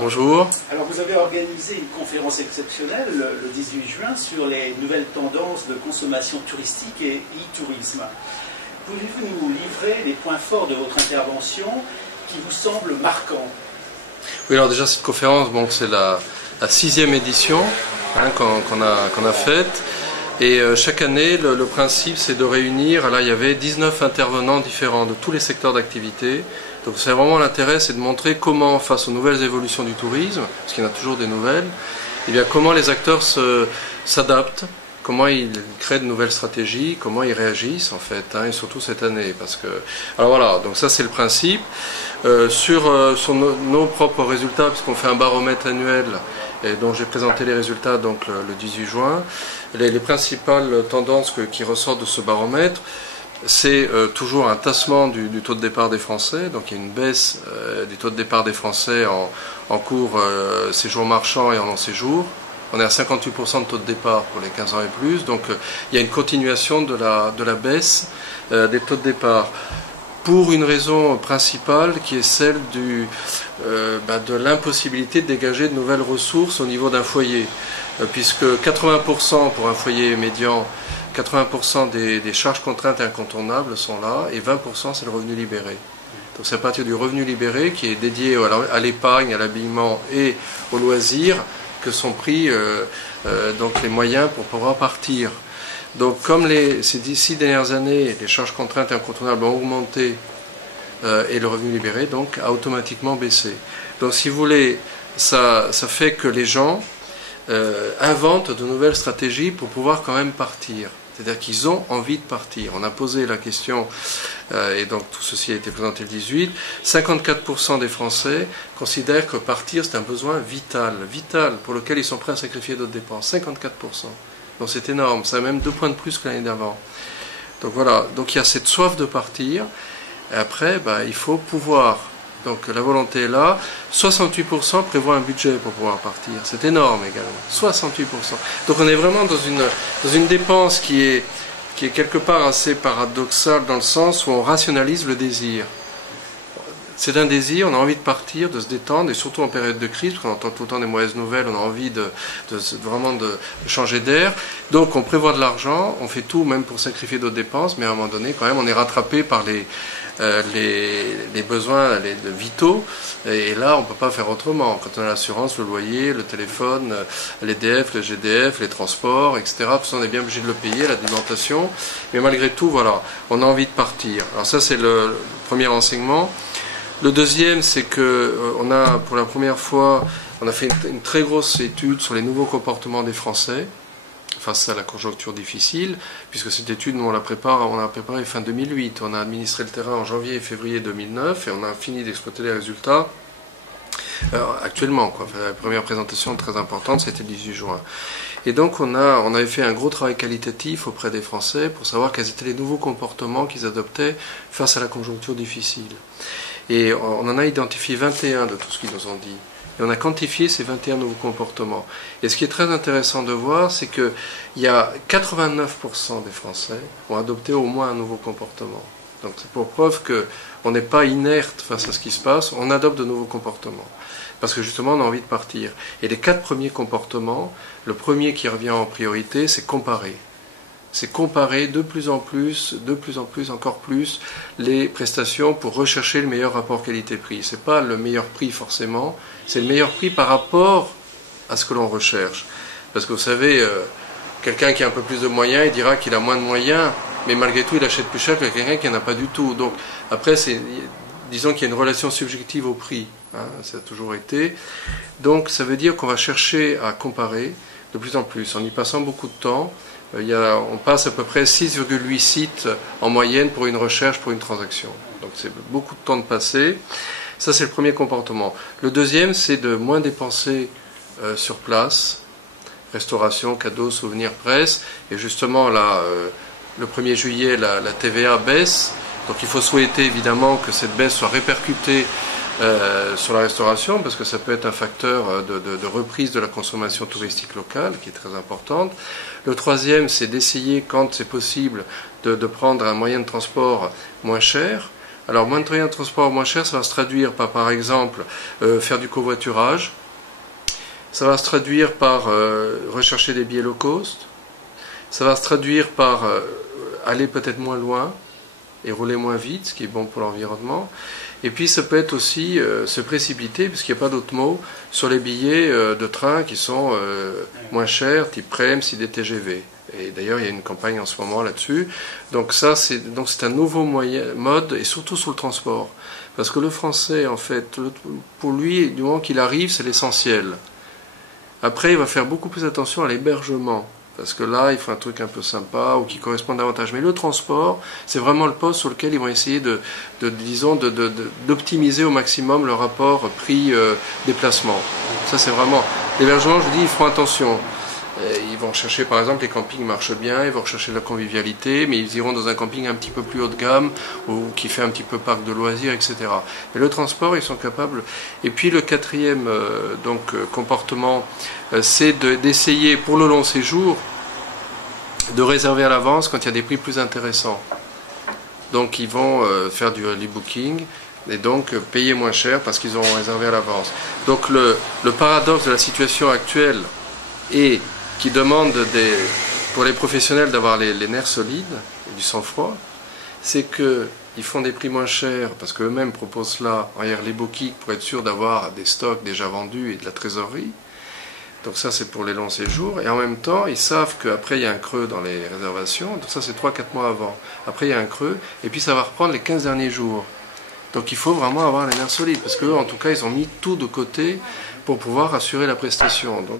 Bonjour. Alors vous avez organisé une conférence exceptionnelle le 18 juin sur les nouvelles tendances de consommation touristique et e-tourisme. Pouvez-vous nous livrer les points forts de votre intervention qui vous semblent marquants? Oui, alors déjà cette conférence, bon, c'est la 6e édition qu'on a faite. Et chaque année, le principe, c'est de réunir, là il y avait 19 intervenants différents de tous les secteurs d'activité. Donc c'est vraiment l'intérêt, c'est de montrer comment, face aux nouvelles évolutions du tourisme, parce qu'il y en a toujours des nouvelles, et bien comment les acteurs s'adaptent, comment ils créent de nouvelles stratégies, comment ils réagissent en fait, et surtout cette année. Parce que, alors voilà, donc ça c'est le principe. Sur nos propres résultats, puisqu'on fait un baromètre annuel, et dont j'ai présenté les résultats donc le 18 juin, les principales tendances qui ressortent de ce baromètre, c'est toujours un tassement du taux de départ des Français. Donc il y a une baisse du taux de départ des Français en cours séjour marchand et en long séjour. On est à 58% de taux de départ pour les 15 ans et plus. Donc il y a une continuation de la baisse des taux de départ, pour une raison principale qui est celle de l'impossibilité de dégager de nouvelles ressources au niveau d'un foyer. Puisque 80% pour un foyer médian, 80% des charges contraintes et incontournables sont là, et 20% c'est le revenu libéré. Donc c'est à partir du revenu libéré qui est dédié à l'épargne, à l'habillement et aux loisirs que sont pris donc les moyens pour pouvoir partir. Donc comme ces 6 dernières années, les charges contraintes et incontournables ont augmenté et le revenu libéré donc a automatiquement baissé. Donc si vous voulez, ça fait que les gens inventent de nouvelles stratégies pour pouvoir quand même partir. C'est-à-dire qu'ils ont envie de partir. On a posé la question, et donc tout ceci a été présenté le 18, 54% des Français considèrent que partir c'est un besoin vital, pour lequel ils sont prêts à sacrifier d'autres dépenses. 54%. Donc c'est énorme, ça a même 2 points de plus que l'année d'avant. Donc voilà, donc il y a cette soif de partir, et après il faut pouvoir. Donc la volonté est là. 68% prévoient un budget pour pouvoir partir. C'est énorme également. 68%. Donc on est vraiment dans une dépense qui est quelque part assez paradoxale, dans le sens où on rationalise le désir. C'est un désir, on a envie de partir, de se détendre, et surtout en période de crise, parce qu'on entend tout le temps des mauvaises nouvelles, on a envie vraiment de changer d'air. Donc on prévoit de l'argent, on fait tout même pour sacrifier d'autres dépenses, mais à un moment donné, quand même, on est rattrapé par les besoins vitaux, et là on ne peut pas faire autrement. Quand on a l'assurance, le loyer, le téléphone, l'EDF, le GDF, les transports, etc., tout ça on est bien obligé de le payer, l'alimentation, mais malgré tout, voilà, on a envie de partir. Alors ça c'est le premier enseignement. Le deuxième, c'est que on a pour la première fois, on a fait une très grosse étude sur les nouveaux comportements des Français face à la conjoncture difficile, puisque cette étude, nous, on l'a préparée fin 2008. On a administré le terrain en janvier et février 2009, et on a fini d'exploiter les résultats actuellement. La première présentation très importante, c'était le 18 juin. Et donc on avait fait un gros travail qualitatif auprès des Français pour savoir quels étaient les nouveaux comportements qu'ils adoptaient face à la conjoncture difficile. Et on en a identifié 21 de tout ce qu'ils nous ont dit. Et on a quantifié ces 21 nouveaux comportements. Et ce qui est très intéressant de voir, c'est qu'il y a 89% des Français ont adopté au moins un nouveau comportement. Donc c'est pour preuve qu'on n'est pas inerte face à ce qui se passe, on adopte de nouveaux comportements. Parce que justement, on a envie de partir. Et les 4 premiers comportements, le premier qui revient en priorité, c'est comparer. C'est comparer de plus en plus, encore plus, les prestations pour rechercher le meilleur rapport qualité-prix. Ce n'est pas le meilleur prix forcément, c'est le meilleur prix par rapport à ce que l'on recherche. Parce que vous savez, quelqu'un qui a un peu plus de moyens, il dira qu'il a moins de moyens, mais malgré tout, il achète plus cher que quelqu'un qui n'en a pas du tout. Donc après, disons qu'il y a une relation subjective au prix, ça a toujours été. Donc ça veut dire qu'on va chercher à comparer de plus en plus, en y passant beaucoup de temps. On passe à peu près 6,8 sites en moyenne pour une recherche, pour une transaction. Donc c'est beaucoup de temps de passer. Ça c'est le premier comportement. Le deuxième, c'est de moins dépenser sur place, restauration, cadeaux, souvenirs, presse. Et justement là, le 1er juillet, la TVA baisse. Donc il faut souhaiter évidemment que cette baisse soit répercutée sur la restauration, parce que ça peut être un facteur de reprise de la consommation touristique locale, qui est très importante. Le troisième, c'est d'essayer, quand c'est possible, de prendre un moyen de transport moins cher, Alors, moyen de transport moins cher, ça va se traduire par exemple, faire du covoiturage. Ça va se traduire par rechercher des billets low cost. Ça va se traduire par aller peut-être moins loin et rouler moins vite, ce qui est bon pour l'environnement. Et puis ça peut être aussi se précipiter, parce qu'il n'y a pas d'autre mot, sur les billets de train qui sont moins chers, type Prems, des TGV. Et d'ailleurs, il y a une campagne en ce moment là-dessus. Donc ça, c'est un nouveau mode, et surtout sur le transport. Parce que le français, en fait, pour lui, du moment qu'il arrive, c'est l'essentiel. Après, il va faire beaucoup plus attention à l'hébergement. Parce que là, il faut un truc un peu sympa ou qui correspond davantage. Mais le transport, c'est vraiment le poste sur lequel ils vont essayer d'optimiser au maximum le rapport prix-déplacement. Ça, c'est vraiment... L'hébergement, je vous dis, ils feront attention. Ils vont chercher, par exemple, les campings marchent bien, ils vont rechercher la convivialité, mais ils iront dans un camping un petit peu plus haut de gamme, ou qui fait un petit peu parc de loisirs, etc. Mais le transport, ils sont capables. Et puis le quatrième comportement, c'est d'essayer pour le long séjour de réserver à l'avance quand il y a des prix plus intéressants. Donc ils vont faire du early booking et donc payer moins cher parce qu'ils auront réservé à l'avance. Donc le paradoxe de la situation actuelle est qui demande pour les professionnels d'avoir les nerfs solides et du sang-froid, c'est qu'ils font des prix moins chers parce qu'eux-mêmes proposent cela en early booking pour être sûr d'avoir des stocks déjà vendus et de la trésorerie. Donc ça, c'est pour les longs séjours. Et en même temps, ils savent qu'après, il y a un creux dans les réservations. Donc ça, c'est 3-4 mois avant. Après, il y a un creux. Et puis, ça va reprendre les 15 derniers jours. Donc il faut vraiment avoir les nerfs solides. Parce qu'eux, en tout cas, ils ont mis tout de côté pour pouvoir assurer la prestation. Donc,